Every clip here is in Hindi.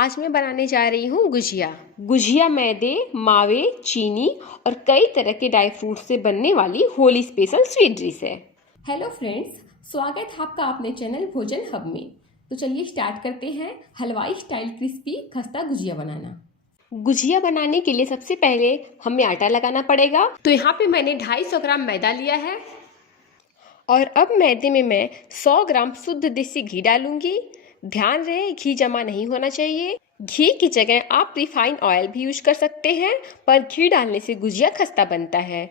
आज मैं बनाने जा रही हूँ गुजिया। गुजिया मैदे, मावे, चीनी और कई तरह के ड्राई फ्रूट से बनने वाली होली स्पेशल स्वीट डिश है। हेलो फ्रेंड्स, स्वागत है आपका अपने चैनल भोजन हब में। तो चलिए स्टार्ट करते हैं हलवाई स्टाइल क्रिस्पी खस्ता गुजिया बनाना। गुजिया बनाने के लिए सबसे पहले हमें आटा लगाना पड़ेगा। तो यहाँ पे मैंने 250 ग्राम मैदा लिया है और अब मैदे में मैं 100 ग्राम शुद्ध देसी घी डालूंगी। ध्यान रहे घी जमा नहीं होना चाहिए। घी की जगह आप रिफाइंड ऑयल भी यूज कर सकते हैं, पर घी डालने से गुजिया खस्ता बनता है।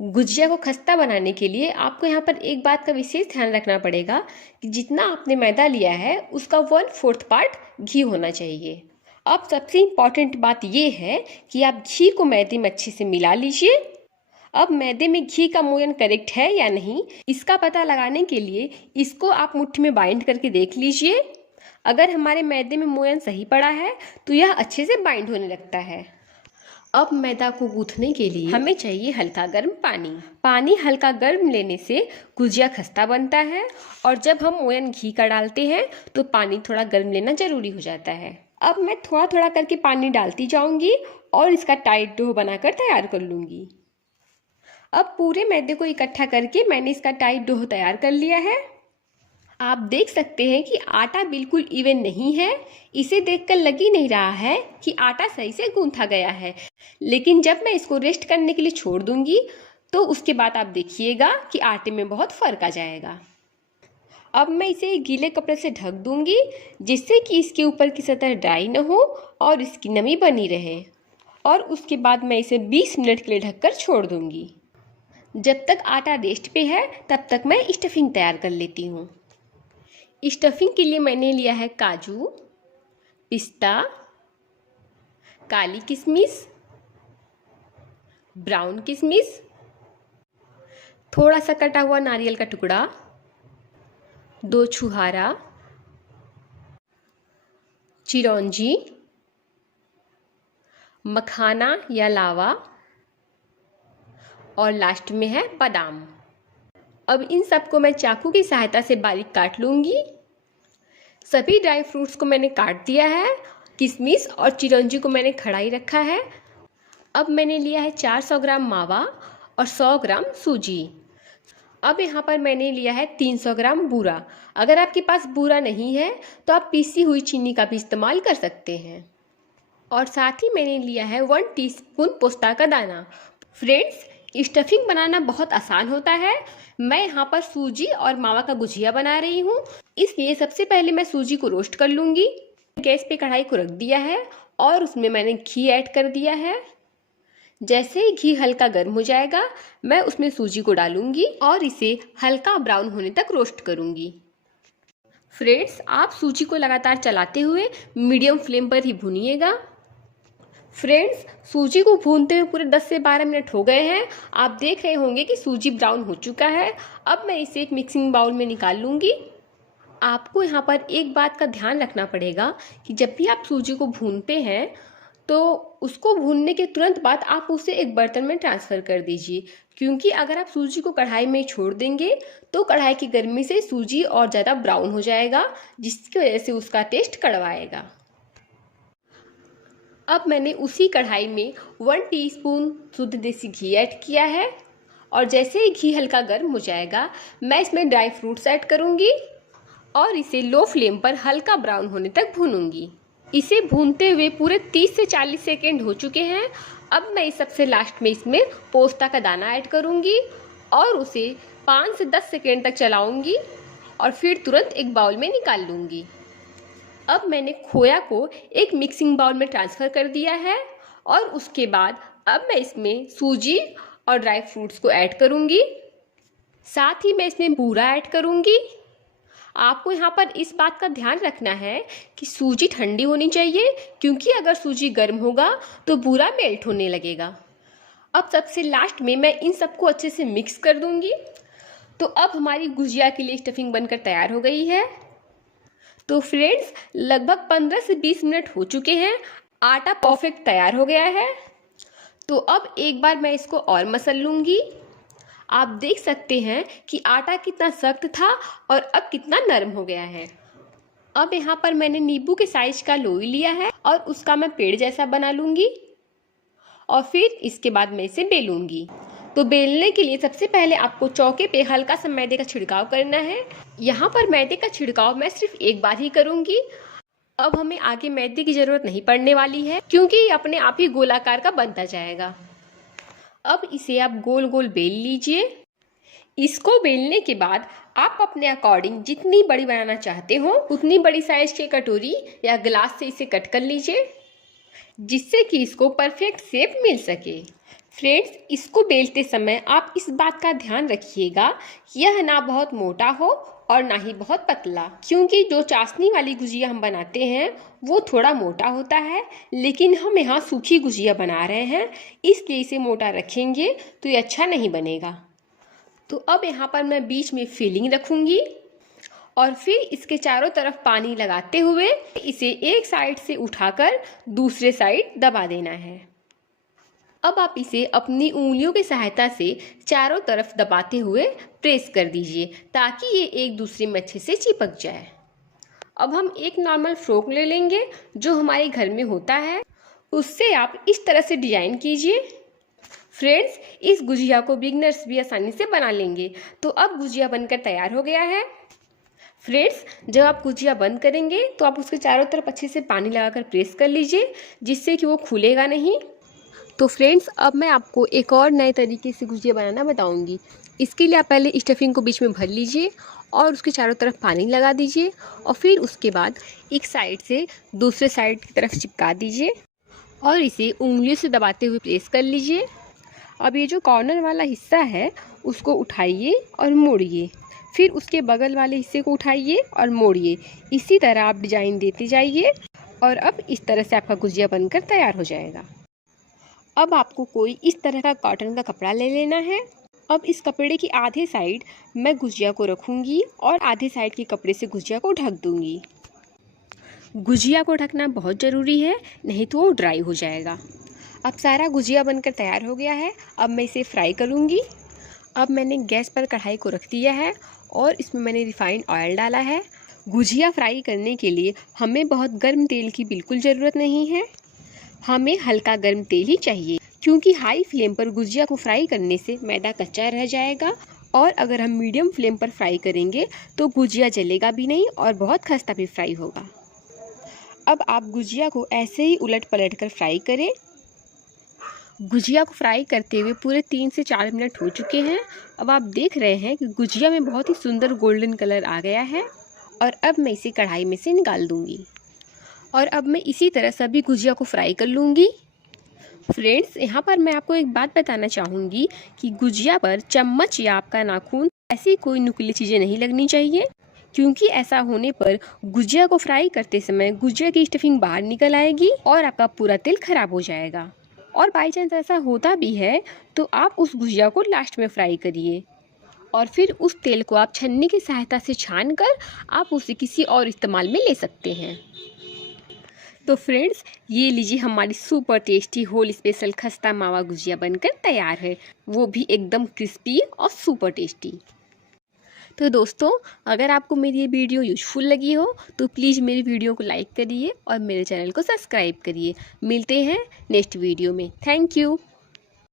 गुजिया को खस्ता बनाने के लिए आपको यहाँ पर एक बात का विशेष ध्यान रखना पड़ेगा कि जितना आपने मैदा लिया है उसका 1/4 पार्ट घी होना चाहिए। अब सबसे इम्पॉर्टेंट बात यह है कि आप घी को मैदे में अच्छे से मिला लीजिए। अब मैदे में घी का मोयन करेक्ट है या नहीं, इसका पता लगाने के लिए इसको आप मुट्ठी में बाइंड करके देख लीजिए। अगर हमारे मैदे में मोयन सही पड़ा है तो यह अच्छे से बाइंड होने लगता है। अब मैदा को गूंथने के लिए हमें चाहिए हल्का गर्म पानी। पानी हल्का गर्म लेने से गुजिया खस्ता बनता है, और जब हम मोयन घी का डालते हैं तो पानी थोड़ा गर्म लेना जरूरी हो जाता है। अब मैं थोड़ा थोड़ा करके पानी डालती जाऊंगी और इसका टाइट डो बनाकर तैयार कर लूंगी। अब पूरे मैदे को इकट्ठा करके मैंने इसका टाइट डो तैयार कर लिया है। आप देख सकते हैं कि आटा बिल्कुल इवन नहीं है। इसे देखकर लग ही नहीं रहा है कि आटा सही से गूंथा गया है, लेकिन जब मैं इसको रेस्ट करने के लिए छोड़ दूंगी तो उसके बाद आप देखिएगा कि आटे में बहुत फर्क आ जाएगा। अब मैं इसे गीले कपड़े से ढक दूंगी, जिससे कि इसके ऊपर की सतह ड्राई न हो और इसकी नमी बनी रहे। और उसके बाद मैं इसे 20 मिनट के लिए ढककर छोड़ दूंगी। जब तक आटा रेस्ट पे है तब तक मैं स्टफिंग तैयार कर लेती हूँ। स्टफिंग के लिए मैंने लिया है काजू, पिस्ता, काली किशमिश, ब्राउन किशमिश, थोड़ा सा कटा हुआ नारियल का टुकड़ा, 2 छुहारा, चिरौंजी, मखाना या लावा, और लास्ट में है बादाम। अब इन सबको मैं चाकू की सहायता से बारीक काट लूंगी। सभी ड्राई फ्रूट्स को मैंने काट दिया है। किशमिश और चिरौंजी को मैंने खड़ा ही रखा है। अब मैंने लिया है 400 ग्राम मावा और 100 ग्राम सूजी। अब यहाँ पर मैंने लिया है 300 ग्राम बूरा। अगर आपके पास बूरा नहीं है तो आप पीसी हुई चीनी का भी इस्तेमाल कर सकते हैं। और साथ ही मैंने लिया है 1 टीस्पून पोस्ता का दाना। फ्रेंड्स, स्टफिंग बनाना बहुत आसान होता है। मैं यहाँ पर सूजी और मावा का गुजिया बना रही हूँ, इसलिए सबसे पहले मैं सूजी को रोस्ट कर लूँगी। गैस पे कढ़ाई को रख दिया है और उसमें मैंने घी ऐड कर दिया है। जैसे ही घी हल्का गर्म हो जाएगा मैं उसमें सूजी को डालूंगी और इसे हल्का ब्राउन होने तक रोस्ट करूँगी। फ्रेंड्स, आप सूजी को लगातार चलाते हुए मीडियम फ्लेम पर ही भूनिएगा। फ्रेंड्स, सूजी को भूनते हुए पूरे 10 से 12 मिनट हो गए हैं। आप देख रहे होंगे कि सूजी ब्राउन हो चुका है। अब मैं इसे एक मिक्सिंग बाउल में निकाल लूँगी। आपको यहाँ पर एक बात का ध्यान रखना पड़ेगा कि जब भी आप सूजी को भूनते हैं तो उसको भूनने के तुरंत बाद आप उसे एक बर्तन में ट्रांसफ़र कर दीजिए, क्योंकि अगर आप सूजी को कढ़ाई में छोड़ देंगे तो कढ़ाई की गर्मी से सूजी और ज़्यादा ब्राउन हो जाएगा, जिसकी वजह से उसका टेस्ट कड़वा आएगा। अब मैंने उसी कढ़ाई में 1 टीस्पून शुद्ध देसी घी ऐड किया है, और जैसे ही घी हल्का गर्म हो जाएगा मैं इसमें ड्राई फ्रूट्स ऐड करूँगी और इसे लो फ्लेम पर हल्का ब्राउन होने तक भूनूंगी। इसे भूनते हुए पूरे 30 से 40 सेकेंड हो चुके हैं। अब मैं इस सबसे लास्ट में इसमें पोस्ता का दाना ऐड करूँगी और उसे 5 से 10 सेकेंड तक चलाऊँगी और फिर तुरंत एक बाउल में निकाल लूँगी। अब मैंने खोया को एक मिक्सिंग बाउल में ट्रांसफ़र कर दिया है और उसके बाद अब मैं इसमें सूजी और ड्राई फ्रूट्स को ऐड करूँगी। साथ ही मैं इसमें बूरा ऐड करूँगी। आपको यहाँ पर इस बात का ध्यान रखना है कि सूजी ठंडी होनी चाहिए, क्योंकि अगर सूजी गर्म होगा तो बूरा मेल्ट होने लगेगा। अब सबसे लास्ट में मैं इन सबको अच्छे से मिक्स कर दूँगी। तो अब हमारी गुजिया के लिए स्टफिंग बनकर तैयार हो गई है। तो फ्रेंड्स, लगभग 15 से 20 मिनट हो चुके हैं। आटा परफेक्ट तैयार हो गया है। तो अब एक बार मैं इसको और मसल लूँगी। आप देख सकते हैं कि आटा कितना सख्त था और अब कितना नरम हो गया है। अब यहाँ पर मैंने नींबू के साइज का लोई लिया है और उसका मैं पेड़ जैसा बना लूंगी और फिर इसके बाद मैं इसे बेलूंगी। तो बेलने के लिए सबसे पहले आपको चौके पे हल्का सा मैदे का छिड़काव करना है। यहाँ पर मैदे का छिड़काव मैं सिर्फ एक बार ही करूंगी। अब हमें आगे मैदे की जरूरत नहीं पड़ने वाली है क्योंकि ये अपने आप ही गोलाकार का बनता जाएगा। अब इसे आप गोल गोल बेल लीजिए। इसको बेलने के बाद आप अपने अकॉर्डिंग जितनी बड़ी बनाना चाहते हो उतनी बड़ी साइज की कटोरी या गिलास से इसे कट कर लीजिए, जिससे कि इसको परफेक्ट शेप मिल सके। फ्रेंड्स, इसको बेलते समय आप इस बात का ध्यान रखिएगा कि यह ना बहुत मोटा हो और ना ही बहुत पतला, क्योंकि जो चाशनी वाली गुजिया हम बनाते हैं वो थोड़ा मोटा होता है, लेकिन हम यहाँ सूखी गुजिया बना रहे हैं इसलिए इसे मोटा रखेंगे तो ये अच्छा नहीं बनेगा। तो अब यहाँ पर मैं बीच में फिलिंग रखूँगी और फिर इसके चारों तरफ पानी लगाते हुए इसे एक साइड से उठाकर दूसरे साइड दबा देना है। अब आप इसे अपनी उंगलियों की सहायता से चारों तरफ दबाते हुए प्रेस कर दीजिए ताकि ये एक दूसरे में अच्छे से चिपक जाए। अब हम एक नॉर्मल फ्रॉक ले लेंगे जो हमारे घर में होता है, उससे आप इस तरह से डिजाइन कीजिए। फ्रेंड्स, इस गुजिया को बिगनर्स भी आसानी से बना लेंगे। तो अब गुजिया बनकर तैयार हो गया है। फ्रेंड्स, जब आप गुजिया बंद करेंगे तो आप उसके चारों तरफ अच्छे से पानी लगाकर प्रेस कर लीजिए, जिससे कि वो खुलेगा नहीं। तो फ्रेंड्स, अब मैं आपको एक और नए तरीके से गुजिया बनाना बताऊंगी। इसके लिए आप पहले स्टफिंग को बीच में भर लीजिए और उसके चारों तरफ पानी लगा दीजिए और फिर उसके बाद एक साइड से दूसरे साइड की तरफ चिपका दीजिए और इसे उंगलियों से दबाते हुए प्रेस कर लीजिए। अब ये जो कॉर्नर वाला हिस्सा है उसको उठाइए और मोड़िए, फिर उसके बगल वाले हिस्से को उठाइए और मोड़िए। इसी तरह आप डिजाइन देते जाइए और अब इस तरह से आपका गुजिया बनकर तैयार हो जाएगा। अब आपको कोई इस तरह का कॉटन का कपड़ा ले लेना है। अब इस कपड़े की आधे साइड मैं गुजिया को रखूँगी और आधे साइड के कपड़े से गुजिया को ढक दूँगी। गुजिया को ढकना बहुत ज़रूरी है, नहीं तो वो ड्राई हो जाएगा। अब सारा गुजिया बनकर तैयार हो गया है। अब मैं इसे फ्राई करूँगी। अब मैंने गैस पर कढ़ाई को रख दिया है और इसमें मैंने रिफाइंड ऑयल डाला है। गुजिया फ्राई करने के लिए हमें बहुत गर्म तेल की बिल्कुल ज़रूरत नहीं है, हमें हल्का गर्म तेल ही चाहिए, क्योंकि हाई फ्लेम पर गुजिया को फ्राई करने से मैदा कच्चा रह जाएगा और अगर हम मीडियम फ्लेम पर फ्राई करेंगे तो गुजिया जलेगा भी नहीं और बहुत खस्ता भी फ्राई होगा। अब आप गुजिया को ऐसे ही उलट पलट कर फ्राई करें। गुजिया को फ्राई करते हुए पूरे 3 से 4 मिनट हो चुके हैं। अब आप देख रहे हैं कि गुजिया में बहुत ही सुंदर गोल्डन कलर आ गया है और अब मैं इसे कढ़ाई में से निकाल दूंगी और अब मैं इसी तरह सभी गुजिया को फ्राई कर लूँगी। फ्रेंड्स, यहाँ पर मैं आपको एक बात बताना चाहूँगी कि गुजिया पर चम्मच या आपका नाखून ऐसी कोई नुकीली चीज़ें नहीं लगनी चाहिए, क्योंकि ऐसा होने पर गुजिया को फ्राई करते समय गुजिया की स्टफिंग बाहर निकल आएगी और आपका पूरा तेल खराब हो जाएगा। और बाई चांस ऐसा होता भी है तो आप उस गुजिया को लास्ट में फ्राई करिए और फिर उस तेल को आप छन्नी की सहायता से छान कर आप उसे किसी और इस्तेमाल में ले सकते हैं। तो फ्रेंड्स, ये लीजिए हमारी सुपर टेस्टी होली स्पेशल खस्ता मावा गुजिया बनकर तैयार है, वो भी एकदम क्रिस्पी और सुपर टेस्टी। तो दोस्तों, अगर आपको मेरी ये वीडियो यूजफुल लगी हो तो प्लीज़ मेरी वीडियो को लाइक करिए और मेरे चैनल को सब्सक्राइब करिए। मिलते हैं नेक्स्ट वीडियो में। Thank you.